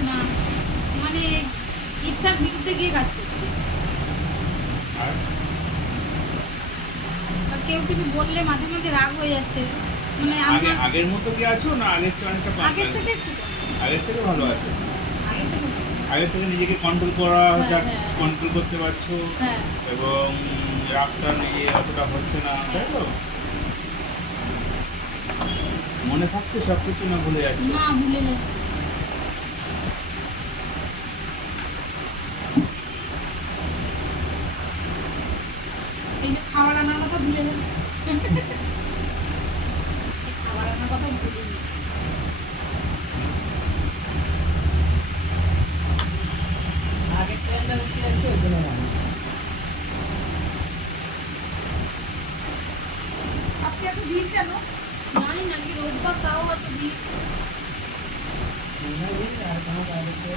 হচ্ছে না, মানে ইচ্ছার বিরুদ্ধে গিয়ে কাজ করছে। আর কেউ কিছু বললে মাঝে মাঝে রাগ হয়ে যাচ্ছে, মানে আগের মতো কি আছো না আগের চেয়ে অনেকটা কম? আগের থেকে একটু কম। আগের থেকে ভালো আছো? আগের থেকে ভালো। আগের থেকে নিজেকে কন্ট্রোল করা যাচ্ছে, হ্যাঁ। কন্ট্রোল করতে পারছো, হ্যাঁ। এবং রাগটা নিয়ে অতটা হচ্ছে না, তাই তো? মনে থাকছে সবকিছু না ভুলে যাচ্ছে? না, ভুলে যাচ্ছে। এই যে খাবার আনার কথা ভুলে গেল। খাবার আনার কথা ভুলে গেল। আগে ট্রেনটা উঠে আসতো ওই জন্য না। আজকে এত ভিড় কেন জানি না, কি রোববার তাও এত ভিড়। আর কোনো কাজে তো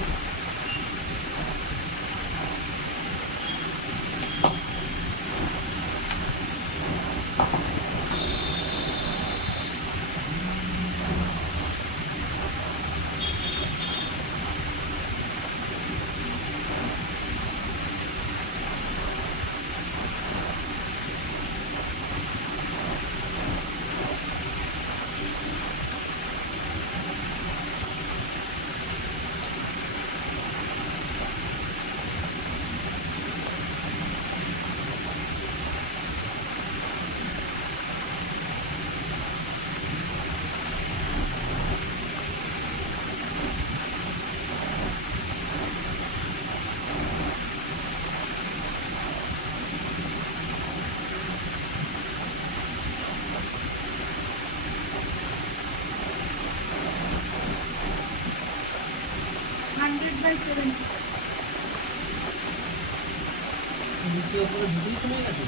নিচে উপরে দুদিন কমে গেছে।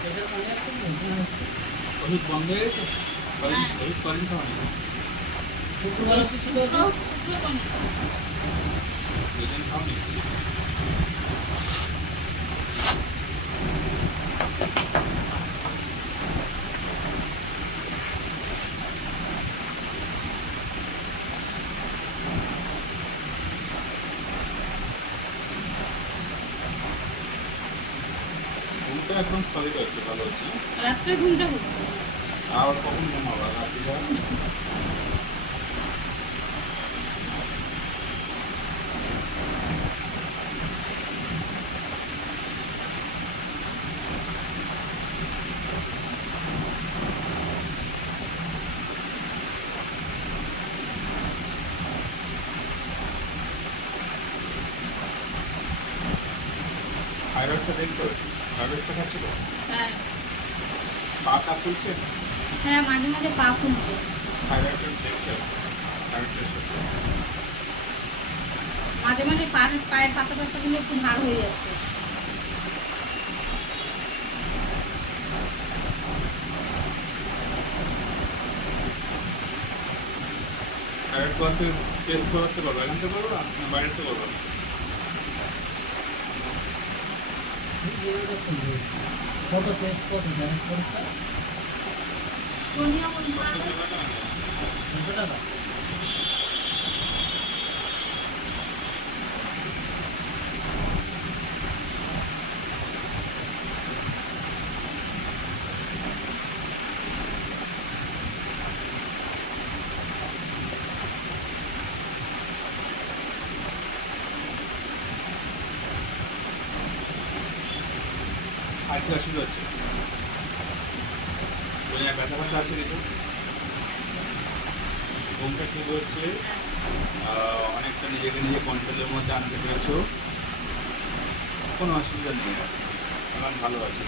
প্রেশার কমে যাচ্ছে কি মনে হচ্ছে? ওষুধ বন্ধ হয়ে গেছে? ওষুধ করেন তো অনেক? শুক্রবার ছিল তো দুদিন খাওনি? ঘুমটা একদম সলিড হচ্ছে, ভালো হচ্ছে। রাত্রে ঘুমটা হচ্ছে। আর কখন ঘুমাবো রাত্রি যাওয়া? থাইরয়েডটা দেখতো? থাইরয়েডটা খাচ্ছে তো? হ্যাঁ। পা ফুলছে? হ্যাঁ, মাঝে মাঝে পা ফুলছে। থাইরয়েডটা দেখতে হবে। থাইরয়েডটা চেক করো। মাঝে মাঝে পায়ের পাতা টাতাগুলো একটু ভার হয়ে যাচ্ছে। থাইরয়েড করতে টেস্ট করতে পারবো, এখান থেকে করবো না বাইরে থেকে করবো? কত টেস্ট কত জানেন পরীক্ষা? সোনিয়া ছশো বলছে টাকা না? 200 টাকা। আর কি অসুবিধা হচ্ছে? ব্যথা ব্যথা আছে কিছু? ঘুমটা ঠিক হচ্ছে? অনেকটা নিজেকে নিজে কন্ট্রোলের মধ্যে আনতে পেরেছো? কোনো অসুবিধা নেই, এখন ভালো আছে।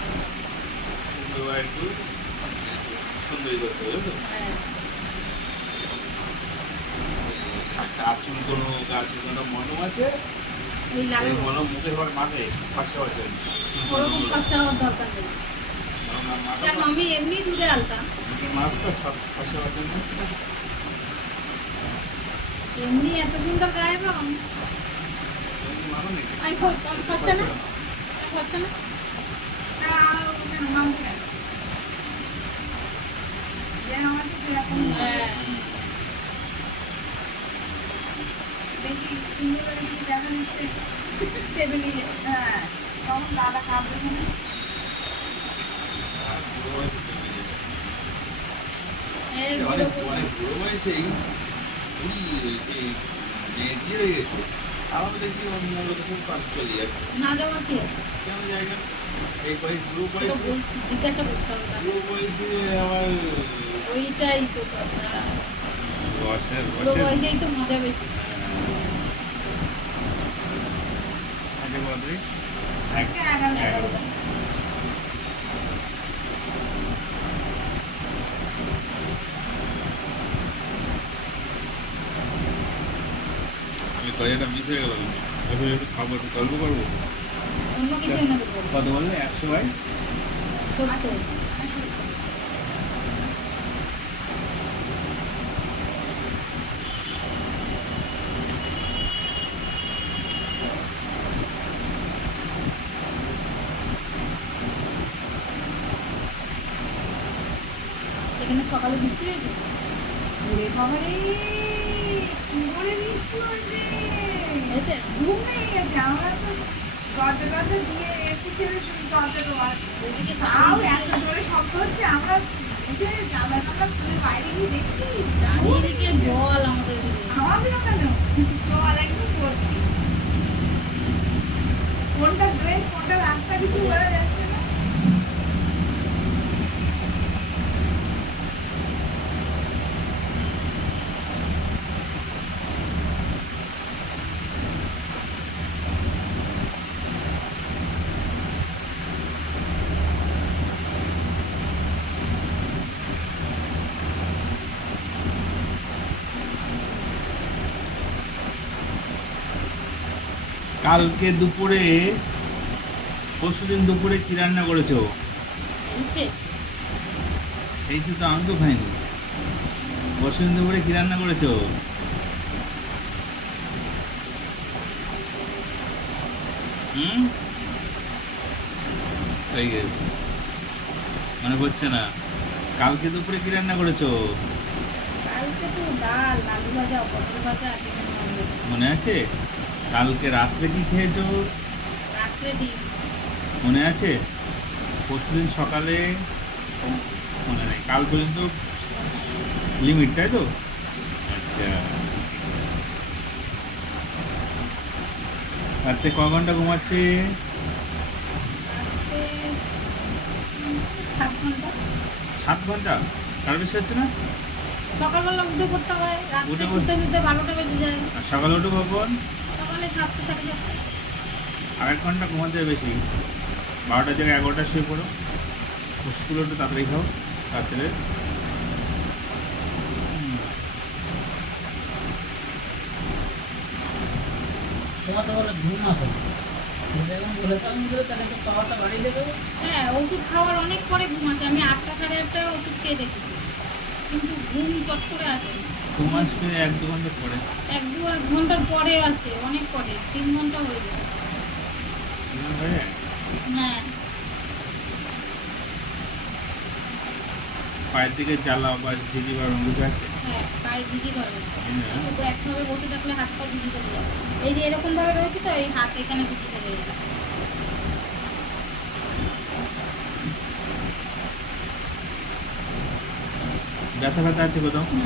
শুধু একটু সুন্দরী করতে হবে, বুঝলো? একটা চুল কোনো গাছের কোনো মলম আছে, ওই লাগে এই মলম মুখে আবার মাখে পাশে হওয়ার জন্য। ওরকম পাশে হওয়ার দরকার নেই। কেন, আমি এমনি দুধে আলতাম, মুখে মাখতো সব পাশে হওয়ার জন্য। এমনি এত সুন্দর গায়ের রং। মাখো নাকি? আমি ফসছে না, ফসছে না। হ্যাঁ। দেখি সুন্দর করে কি দেখা নিচ্ছে টেবিলে। হ্যাঁ, তখন দাদা কাঁদবে না। আর বুড়ো বয়সে চলে গেছে। এই অনেক বুড়ো অনেক বুড়ো বয়সেই সেই মেয়েটি হয়ে গেছে। আমার দেখি অন্য লোকের সব কাজ চলে যাচ্ছে। না যাওয়ার কি আছে? কেন জায়গা এই বয়স বুড়ো সেটা বয়সে জিজ্ঞাসা করতে হবে তাকে। বুড়ো বয়সে আবার ওইটাই তো কথা। বয়সের বুড়ো বয়সেই তো মজা বেশি। আগে বদরি একটা 11 আমি কয়েকটা মিস হয়ে গেল কিন্তু একটু খাবো একটু গল্প করবো অন্য কিছু না তো বলবো। কত বললে 100 ভাই সত্য। এখানে সকালে বৃষ্টি হয়েছে? ওরে বাবা রে, কি করে বৃষ্টি হয়েছে? হয়েছে? ঘুম ভেঙে গেছে। আমরা তো দরজা দিয়ে একটু ছেড়ে তুমি দরজা দেওয়ার। ওইদিকে তাও এত জোরে শব্দ হচ্ছে, আমরা এসে জানলা টানলা খুলে বাইরে গিয়ে দেখছি চারিদিকে জল আমাদের এদিকে। আমাদেরও কেন জল একদম ভর্তি। কোনটা ড্রেন কোনটা রাস্তা কিছু বোঝা যাচ্ছে না। কালকে দুপুরে পরশুদিন দুপুরে কি রান্না করেছো উঠে এই তো আমি তো খাইনি পরশুদিন দুপুরে কি রান্না করেছো হুম এই যে, মনে পড়ছে না কালকে দুপুরে কি রান্না করেছো কালকে তো ডাল, আলু ভাজা, পটল ভাজা, চিকেন অমলেট। মনে আছে কালকে রাত্রে কি খেয়েছো রাত্রে ডিম। মনে আছে পরশুদিন সকালে মনে নেই কাল পর্যন্ত লিমিট তাই তো আচ্ছা রাত্রে ক ঘন্টা ঘুমাচ্ছে রাত্রে 7 ঘন্টা। 7 ঘন্টা তার বেশি হচ্ছে না সকালবেলা উঠে পড়তে হয়, রাত্রে উঠে শুতে শুতে 12টা বেজে যায়। আর সকালে উঠে কখন সকালে 7টা, 7:30। 8 ঘন্টা ঘুমাতে হয় বেশি 12টার জায়গায় 11টা শুয়ে পড়ো স্কুলে একটু তাড়াতাড়ি খাও রাত্রে তোমার তো বলে ঘুম আসে না। যেরকম বলেছে আমি বলে তাহলে তো পাওয়ারটা বাড়িয়ে দেবে। হ্যাঁ, ওষুধ খাওয়ার অনেক পরে ঘুম আসে। আমি 8টা, 8:30 ওষুধ খেয়ে দেখেছি, কিন্তু ঘুম চট করে আসে না। ঘুম আসবে 1-2 ঘন্টা পরে 1-2 ঘন্টার পরে আসে, অনেক পরে, 3 ঘন্টা হয়ে যায়। হয়ে যায়? হ্যাঁ, পায়ের দিকে জ্বালা বা ঝিঝি বা রঙ আছে হ্যাঁ, পায়ে ঝিঝি ধরে। হ্যাঁ। কিন্তু একভাবে বসে থাকলে হাত পা ঝিঝি ধরে যায়। এই যে এরকম ভাবে রয়েছে তো, এই হাত এখানে ঝিঝি ধরে যায়। ব্যথা ব্যথা আছে কোথাও হুম।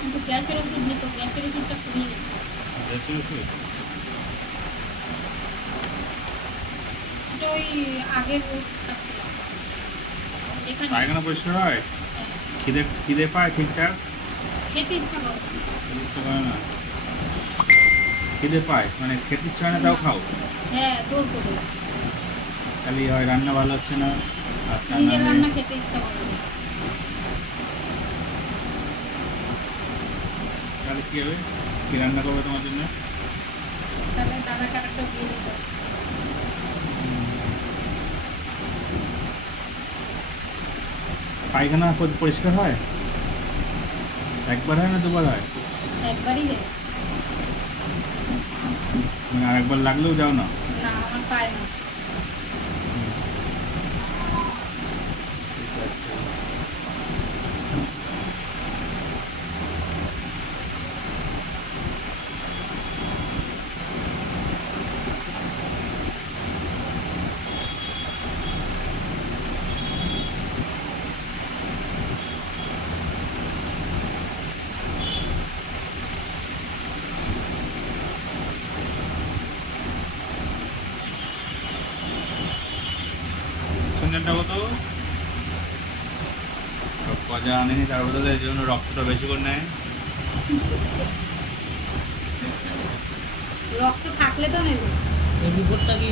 কিন্তু গ্যাসের ওষুধ নিত, গ্যাসের ওষুধটা কমিয়ে গেছে। গ্যাসের ওষুধ এটা ওই আগের ওষুধ খাচ্ছিলাম এখানে। পায়খানা পরিষ্কার হয় হ্যাঁ, খিদে খিদে পায় ঠিকঠাক খেতে ইচ্ছা করে। খেতে ইচ্ছা করে না খিদে পায় মানে খেতে ইচ্ছা হয় না তাও খাও হ্যাঁ, জোর করে। খালি হয় রান্না ভালো হচ্ছে না আর তা না নিজের হলে- রান্না খেতে ইচ্ছা করে না। তাহলে কি হবে কি রান্না করবে তোমার জন্য তাহলে দাদা কাটাটা দিয়ে দিত। হুম। পায়খানা পরিষ্কার হয়? একবার হয় না দুবার হয়? একবারই যায়। মানে আরেকবার লাগলেও যাও না? না, আমার পায় না। ঠিক আছে। সঞ্জনটা কত গজা আনেনি, তার বদলে এই জন্য রক্তটা বেশি করে নেয়। রক্ত থাকলে তো নেবে। এই রিপোর্টটা কি